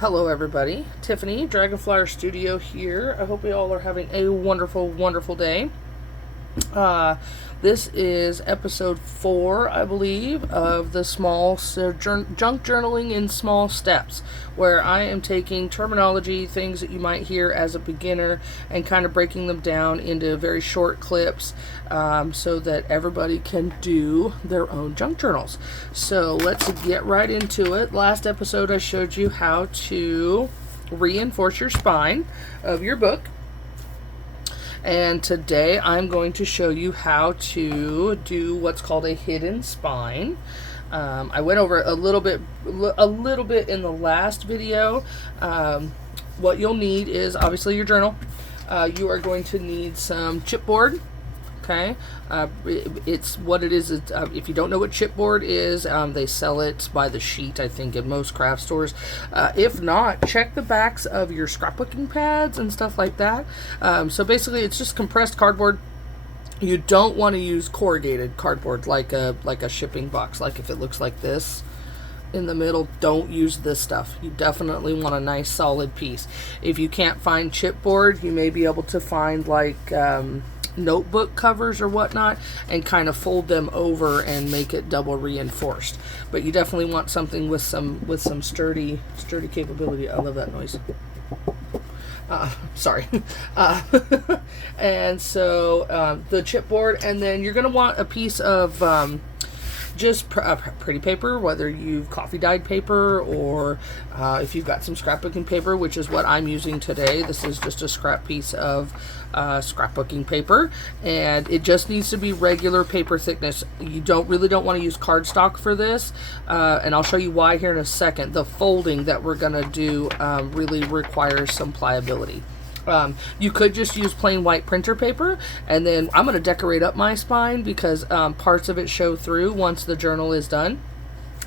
Hello everybody, Tiffany, Dragonflyer Studio here. I hope you all are having a wonderful, wonderful day. This is episode 4, I believe, of the junk journaling in small steps, where I am taking terminology, things that you might hear as a beginner, and kind of breaking them down into very short clips so that everybody can do their own junk journals. So let's get right into it. Last episode I showed you how to reinforce your spine of your book. And today I'm going to show you how to do what's called a hidden spine. I went over a little bit in the last video. What you'll need is obviously your journal. You are going to need some chipboard. Okay, it's what it is. If you don't know what chipboard is, they sell it by the sheet, I think, in most craft stores. If not, check the backs of your scrapbooking pads and stuff like that. So basically, it's just compressed cardboard. You don't want to use corrugated cardboard like a shipping box. Like if it looks like this in the middle, don't use this stuff. You definitely want a nice solid piece. If you can't find chipboard, you may be able to find like notebook covers or whatnot and kind of fold them over and make it double reinforced. But you definitely want something with some sturdy capability. I love that noise. Sorry. And so the chipboard, and then you're gonna want a piece of just pretty paper, whether you've coffee dyed paper or if you've got some scrapbooking paper, which is what I'm using today. This is just a scrap piece of scrapbooking paper, and it just needs to be regular paper thickness. You really don't want to use cardstock for this, and I'll show you why here in a second. The folding that we're gonna do really requires some pliability. You could just use plain white printer paper, and then I'm going to decorate up my spine because parts of it show through once the journal is done,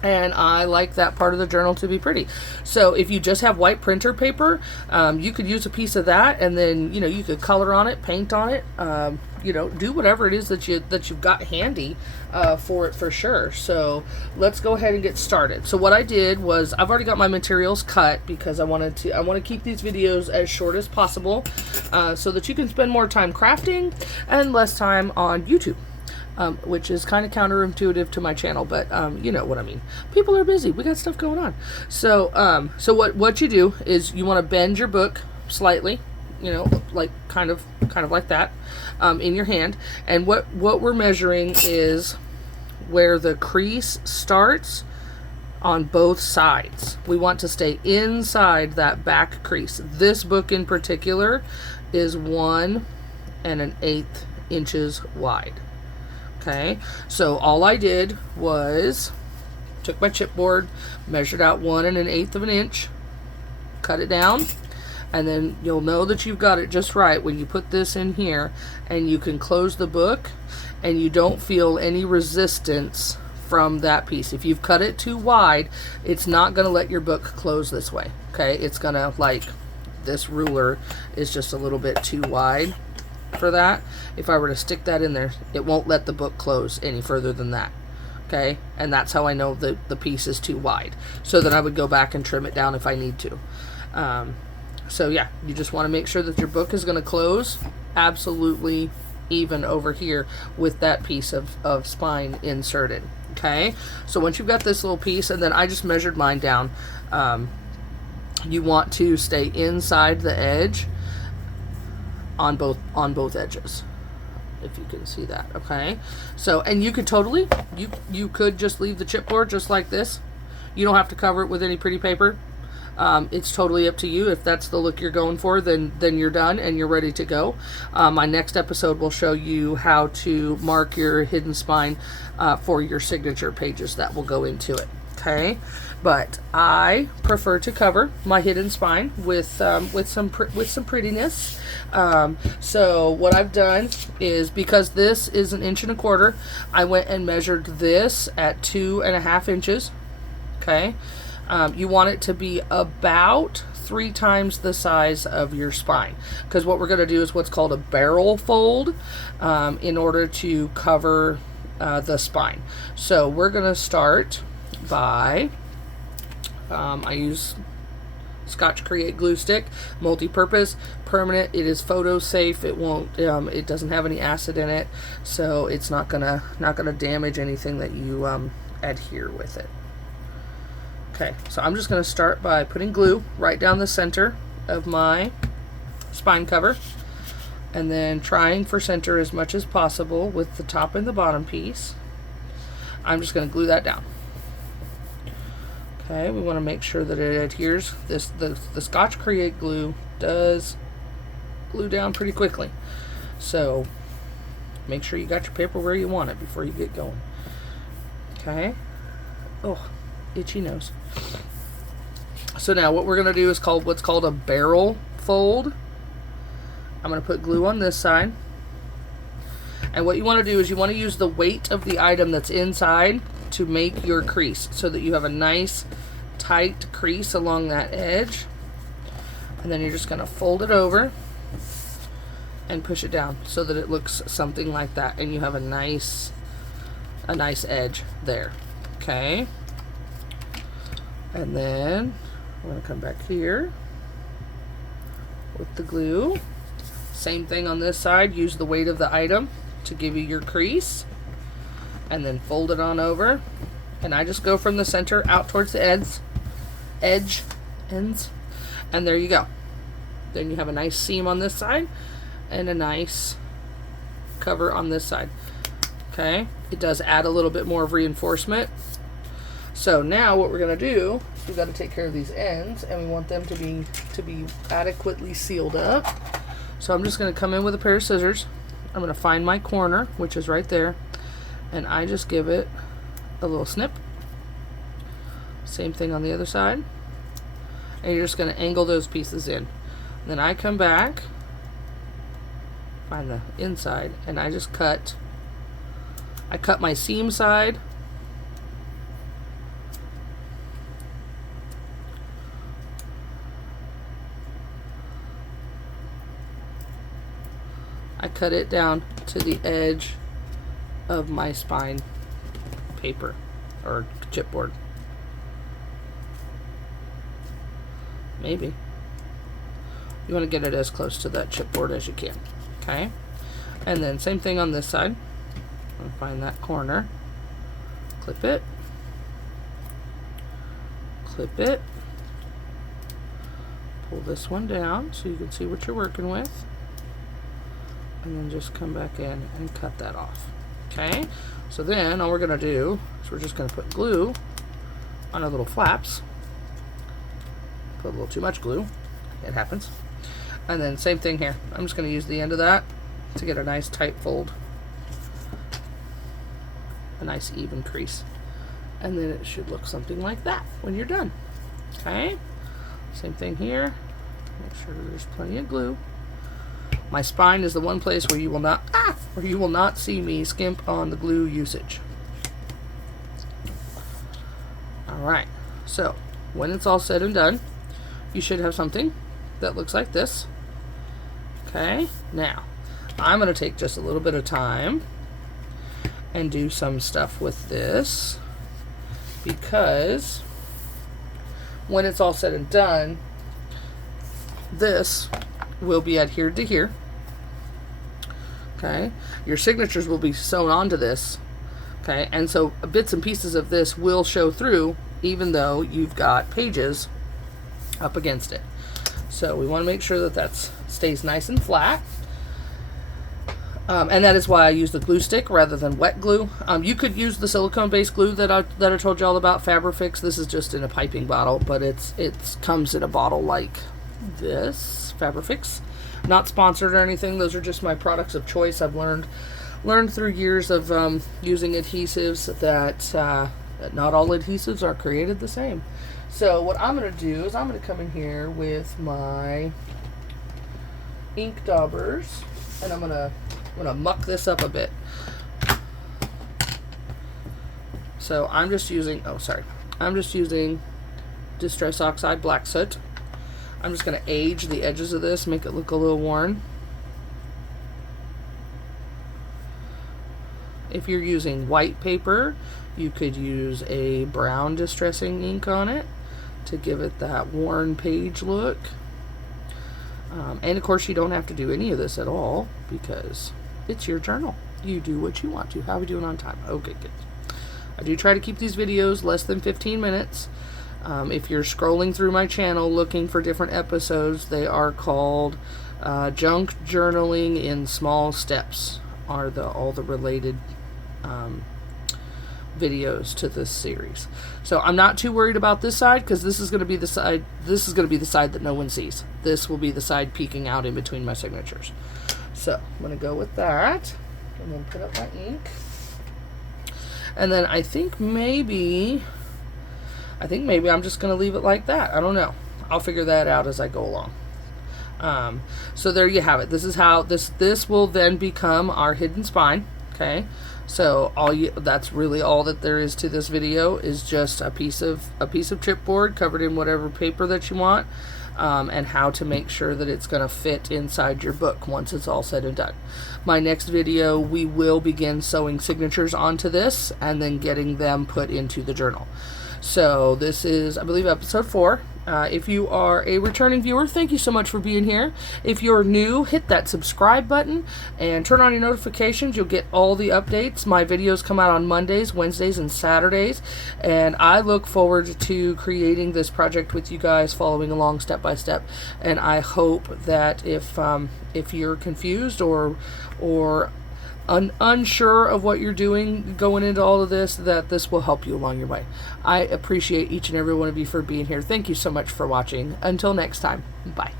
and I like that part of the journal to be pretty. So if you just have white printer paper, you could use a piece of that, and then you could color on it, paint on it, do whatever it is that you've got handy for it, for sure. So let's go ahead and get started. So what I did was I've already got my materials cut because I want to keep these videos as short as possible so that you can spend more time crafting and less time on YouTube. Which is kind of counterintuitive to my channel, but you know what I mean. People are busy. We got stuff going on. So what you do is you want to bend your book slightly, like kind of like that, in your hand. And what we're measuring is where the crease starts on both sides. We want to stay inside that back crease. This book in particular is 1 1/8 inches wide. Okay, so all I did was took my chipboard, measured out 1 1/8 of an inch, cut it down, and then you'll know that you've got it just right when you put this in here, and you can close the book and you don't feel any resistance from that piece. If you've cut it too wide, it's not going to let your book close this way. Okay, it's going to, like, this ruler is just a little bit too wide for that. If I were to stick that in there, it won't let the book close any further than that. Okay, and that's how I know the piece is too wide. So then I would go back and trim it down if I need to. So yeah, you just want to make sure that your book is going to close absolutely even over here with that piece of spine inserted. Okay, so once you've got this little piece, and then I just measured mine down, you want to stay inside the edge on both edges, if you can see that. Okay, so, and you could totally you could just leave the chipboard just like this. You don't have to cover it with any pretty paper. It's totally up to you. If that's the look you're going for, then you're done and you're ready to go. My next episode will show you how to mark your hidden spine for your signature pages that will go into it. Okay, but I prefer to cover my hidden spine with some prettiness. So what I've done is, because this is 1 1/4 inches, I went and measured this at 2.5 inches. Okay, you want it to be about 3 times the size of your spine, because what we're going to do is what's called a barrel fold in order to cover the spine. So we're going to start by I use Scotch Create glue stick, multi-purpose, permanent. It is photo safe. It won't. It doesn't have any acid in it, so it's not gonna damage anything that you adhere with it. Okay, so I'm just gonna start by putting glue right down the center of my spine cover, and then trying for center as much as possible with the top and the bottom piece. I'm just gonna glue that down. Okay, we want to make sure that it adheres. The Scotch Create glue does glue down pretty quickly, so make sure you got your paper where you want it before you get going. Okay. Oh, itchy nose. So now what we're going to do is what's called a barrel fold. I'm going to put glue on this side, and what you want to do is you want to use the weight of the item that's inside to make your crease, so that you have a nice tight crease along that edge. And then you're just going to fold it over and push it down so that it looks something like that, and you have a nice edge there. Okay, and then I'm going to come back here with the glue. Same thing on this side. Use the weight of the item to give you your crease, and then fold it on over. And I just go from the center out towards the ends, and there you go. Then you have a nice seam on this side and a nice cover on this side. Okay, it does add a little bit more of reinforcement. So now what we're going to do is we've got to take care of these ends, and we want them to be adequately sealed up. So I'm just going to come in with a pair of scissors. I'm going to find my corner, which is right there, and I just give it a little snip. Same thing on the other side. And you're just going to angle those pieces in. And then I come back, find the inside, and I just cut. I cut my seam side. I cut it down to the edge of my spine paper or chipboard. Maybe. You want to get it as close to that chipboard as you can. Okay? And then same thing on this side. I'll find that corner. Clip it. Clip it. Pull this one down so you can see what you're working with. And then just come back in and cut that off. Okay? So then all we're going to do is we're just going to put glue on our little flaps. Put a little too much glue. It happens. And then same thing here. I'm just going to use the end of that to get a nice tight fold. A nice even crease. And then it should look something like that when you're done. Okay? Same thing here. Make sure there's plenty of glue. My spine is the one place where you will not see me skimp on the glue usage. Alright, so when it's all said and done, you should have something that looks like this. Okay, now I'm going to take just a little bit of time and do some stuff with this, because when it's all said and done, this will be adhered to here. Okay, your signatures will be sewn onto this. Okay, and so bits and pieces of this will show through, even though you've got pages up against it. So we want to make sure that stays nice and flat. And that is why I use the glue stick rather than wet glue. You could use the silicone-based glue that I told you all about, Fabrifix. This is just in a piping bottle, but it comes in a bottle like this, Fabrifix. Not sponsored or anything. Those are just my products of choice. I've learned through years of using adhesives that not all adhesives are created the same. So what I'm going to do is I'm going to come in here with my ink daubers, and I'm going to muck this up a bit. So I'm just using Distress Oxide Black Soot. I'm just going to age the edges of this, make it look a little worn. If you're using white paper, you could use a brown distressing ink on it. to give it that worn page look. And of course, you don't have to do any of this at all because it's your journal. You do what you want to. How are we doing on time? Okay, good. I do try to keep these videos less than 15 minutes. If you're scrolling through my channel looking for different episodes, they are called Junk Journaling in Small Steps, are all the related videos to this series. So I'm not too worried about this side because this is going to be the side that no one sees. This will be the side peeking out in between my signatures. So I'm going to go with that and then put up my ink. And then I think maybe I'm just going to leave it like that. I don't know. I'll figure that out as I go along. So there you have it. This is how this will then become our hidden spine. Okay. So that's really all that there is to this video, is just a piece of chipboard covered in whatever paper that you want, and how to make sure that it's going to fit inside your book once it's all said and done. My next video, we will begin sewing signatures onto this and then getting them put into the journal. So this is, I believe, episode 4. If you are a returning viewer, thank you so much for being here. If you're new, hit that subscribe button and turn on your notifications. You'll get all the updates. My videos come out on Mondays, Wednesdays, and Saturdays, and I look forward to creating this project with you guys, following along step by step. And I hope that if you're confused or unsure of what you're doing going into all of this, that this will help you along your way. I appreciate each and every one of you for being here. Thank you so much for watching. Until next time, bye.